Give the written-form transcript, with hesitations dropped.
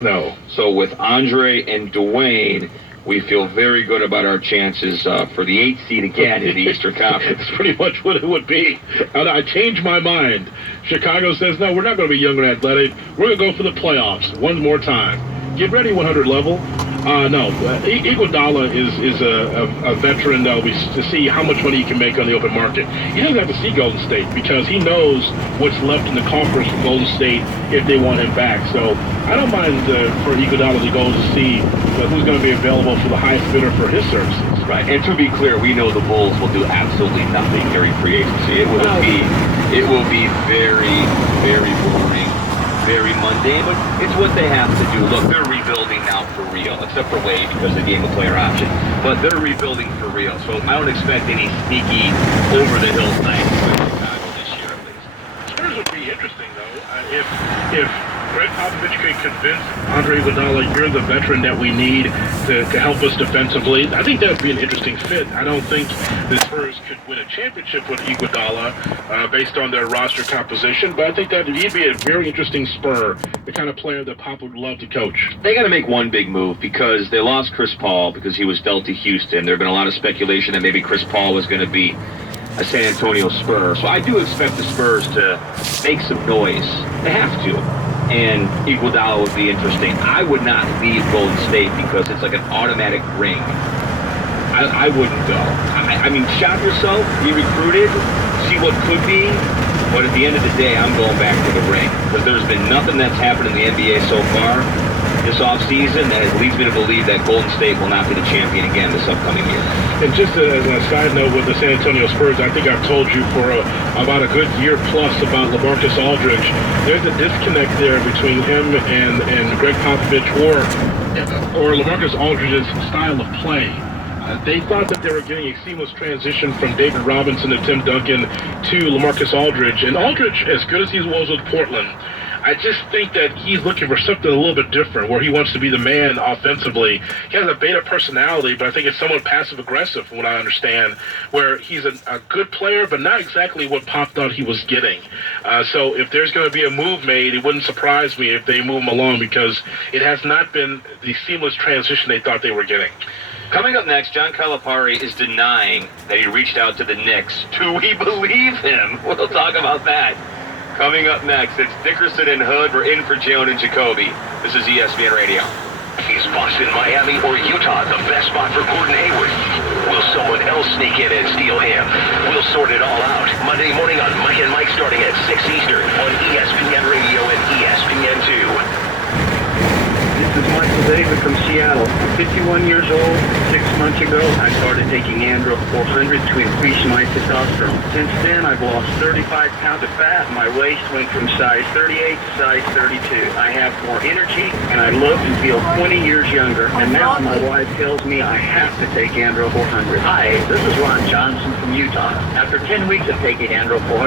No. So with Andre and Dwayne, we feel very good about our chances for the 8th seed again in the Eastern Conference. That's pretty much what it would be. And I changed my mind. Chicago says, no, we're not going to be young and athletic. We're going to go for the playoffs one more time. Get ready, 100 level. No, Iguodala is a veteran that will be to see how much money he can make on the open market. He doesn't have to see Golden State because he knows what's left in the coffers for Golden State if they want him back. So I don't mind for Iguodala to go to see who's going to be available for the highest bidder for his services. Right, and to be clear, we know the Bulls will do absolutely nothing during free agency. It will be very, very boring, very mundane, but it's what they have to do. Look, they're rebuilding now for real, except for Wade because they gave him a player option. But they're rebuilding for real, so I don't expect any sneaky over-the-hill things with Chicago this year at least. Spurs would be interesting, though, if Greg Popovich could convince Andre Iguodala, you're the veteran that we need to help us defensively. I think that would be an interesting fit. I don't think the Spurs could win a championship with Iguodala based on their roster composition, but I think that he'd be a very interesting Spur, the kind of player that Pop would love to coach. They got to make one big move because they lost Chris Paul because he was dealt to Houston. There had been a lot of speculation that maybe Chris Paul was going to be a San Antonio Spur. So I do expect the Spurs to make some noise. They have to. And Iguodala would be interesting. I would not leave Golden State because it's like an automatic ring. I wouldn't go. I mean, shop yourself, be recruited, see what could be, but at the end of the day, I'm going back to the ring because there's been nothing that's happened in the NBA so far this offseason that leads me to believe that Golden State will not be the champion again this upcoming year. And just as a side note with the San Antonio Spurs, I think I've told you for about a good year plus about LaMarcus Aldridge. There's a disconnect there between him and Greg Popovich or LaMarcus Aldridge's style of play. They thought that they were getting a seamless transition from David Robinson to Tim Duncan to LaMarcus Aldridge. And Aldridge, as good as he was with Portland, I just think that he's looking for something a little bit different, where he wants to be the man offensively. He has a beta personality, but I think it's somewhat passive-aggressive from what I understand, where he's a good player, but not exactly what Pop thought he was getting. So if there's going to be a move made, it wouldn't surprise me if they move him along because it has not been the seamless transition they thought they were getting. Coming up next, John Calipari is denying that he reached out to the Knicks. Do we believe him? We'll talk about that. Coming up next, it's Dickerson and Hood. We're in for Joan and Jacoby. This is ESPN Radio. Is Boston, Miami, or Utah the best spot for Gordon Hayward? Will someone else sneak in and steal him? We'll sort it all out Monday morning on Mike and Mike starting at 6 Eastern on ESPN Radio and ESPN2. This is Michael David from Seattle. I'm 51 years old. 6 months ago, I started taking Andro 400 to increase my testosterone. Since then, I've lost 35 pounds of fat. My waist went from size 38 to size 32. I have more energy, and I look and feel 20 years younger. And now my wife tells me I have to take Andro 400. Hi, this is Ron Johnson from Utah. After 10 weeks of taking Andro 400,